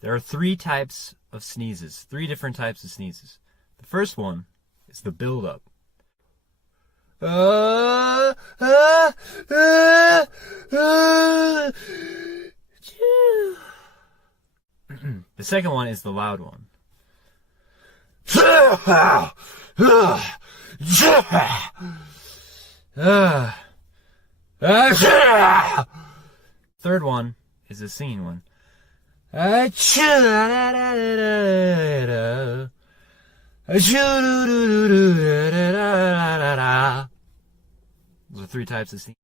There are three types of sneezes, three different types of sneezes. The first one is the build-up. The second one is the loud one. Third one is the singing one. Those are three types of sneezes.